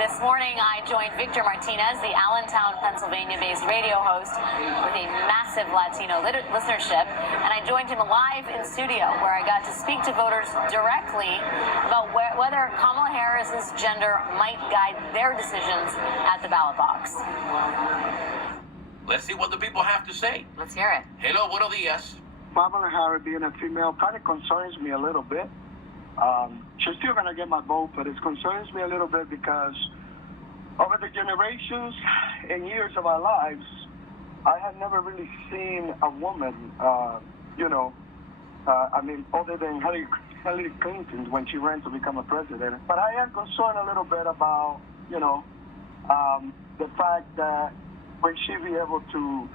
This morning, I joined Victor Martinez, the Allentown, Pennsylvania-based radio host with a massive Latino listenership, and I joined him live in studio, where I got to speak to voters directly about whether Kamala Harris's gender might guide their decisions at the ballot box. Let's see what the people have to say. Let's hear it. Hello, buenos días. Kamala Harris being a female kind of concerns me a little bit. She's still going to get my vote, but it concerns me a little bit because over the generations and years of our lives, I have never really seen a woman, other than Hillary Clinton when she ran to become a president. But I am concerned a little bit about, the fact that will she be able to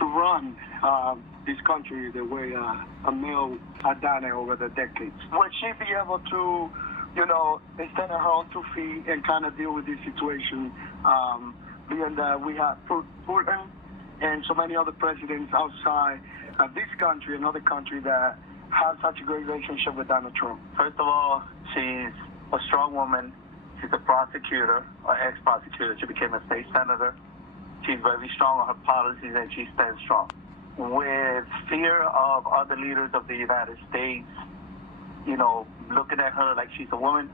run this country the way a male had done it over the decades? Will she be able to, stand on her own 2 feet and kind of deal with this situation, being that we have Putin and so many other presidents outside of this country and other country that have such a great relationship with Donald Trump? First of all, she's a strong woman. She's a prosecutor, or ex-prosecutor. She became a state senator. She's very strong on her policies, and she stands strong. With fear of other leaders of the United States, looking at her like she's a woman,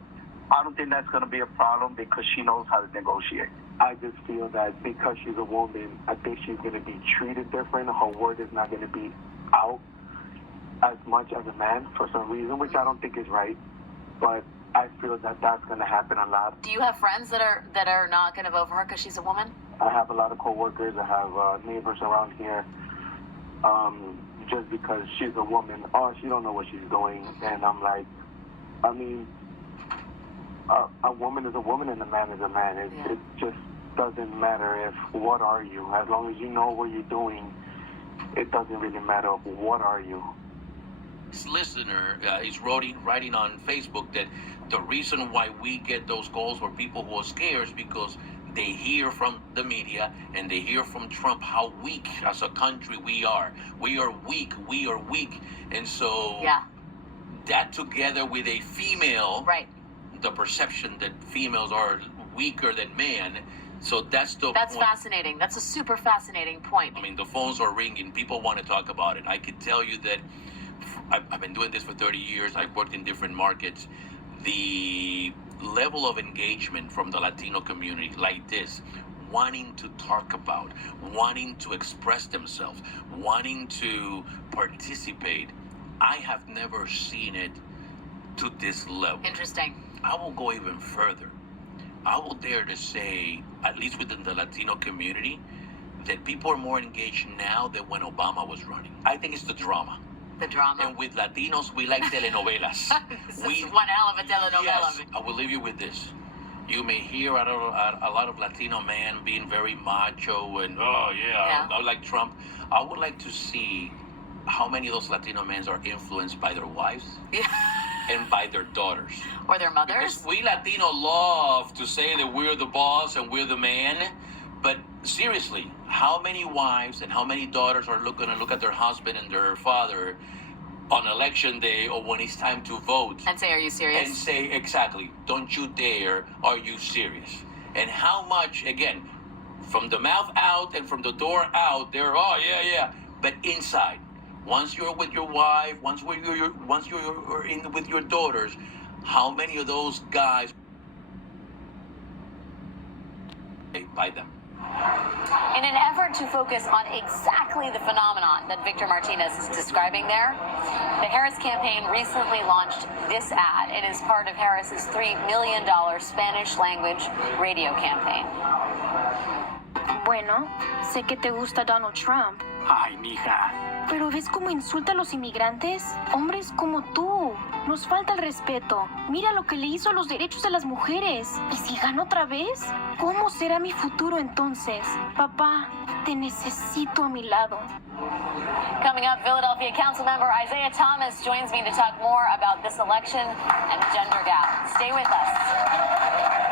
I don't think that's going to be a problem because she knows how to negotiate. I just feel that because she's a woman, I think she's going to be treated different. Her word is not going to be out as much as a man for some reason, which I don't think is right. But I feel that that's going to happen a lot. Do you have friends that are not going to vote for her because she's a woman? I have a lot of coworkers. I have neighbors around here. Just because she's a woman, she don't know what she's doing. And I'm like, a woman is a woman and a man is a man. It just doesn't matter what are you. As long as you know what you're doing, it doesn't really matter what are you. This listener is writing on Facebook that the reason why we get those calls for people who are scared is because they hear from the media and they hear from Trump how weak as a country we are. We are weak. We are weak. And so that together with a female, right, the perception that females are weaker than men. So that's point. Fascinating. That's a super fascinating point. I mean, the phones are ringing. People want to talk about it. I can tell you that I've been doing this for 30 years. I've worked in different markets. The level of engagement from the Latino community like this, wanting to talk about, wanting to express themselves, wanting to participate, I have never seen it to this level. Interesting. I will go even further. I will dare to say, at least within the Latino community, that people are more engaged now than when Obama was running. I think it's the drama. The drama. And with Latinos, we like telenovelas. This is one hell of a telenovela. Yes, I will leave you with this. You may hear a lot of Latino men being very macho and, I like Trump. I would like to see how many of those Latino men are influenced by their wives and by their daughters. Or their mothers. Because we Latino love to say that we're the boss and we're the man. But seriously, how many wives and how many daughters are going to look at their husband and their father on election day or when it's time to vote and say, are you serious? And say, exactly, don't you dare, are you serious? And how much, again, from the mouth out and from the door out, they're, but inside, once you're with your wife, once you're in with your daughters, how many of those guys by them? In an effort to focus on exactly the phenomenon that Victor Martinez is describing there, the Harris campaign recently launched this ad. It is part of Harris's $3 million Spanish language radio campaign. Bueno, sé que te gusta Donald Trump. Ay, mija. ¿Pero ves cómo insulta a los inmigrantes? Hombres como tú. Nos falta el respeto. Mira lo que le hizo a los derechos de las mujeres. ¿Y si gana otra vez? ¿Cómo será mi futuro entonces? Papá, te necesito a mi lado. Coming up, Philadelphia Council member Isaiah Thomas joins me to talk more about this election and gender gap. Stay with us.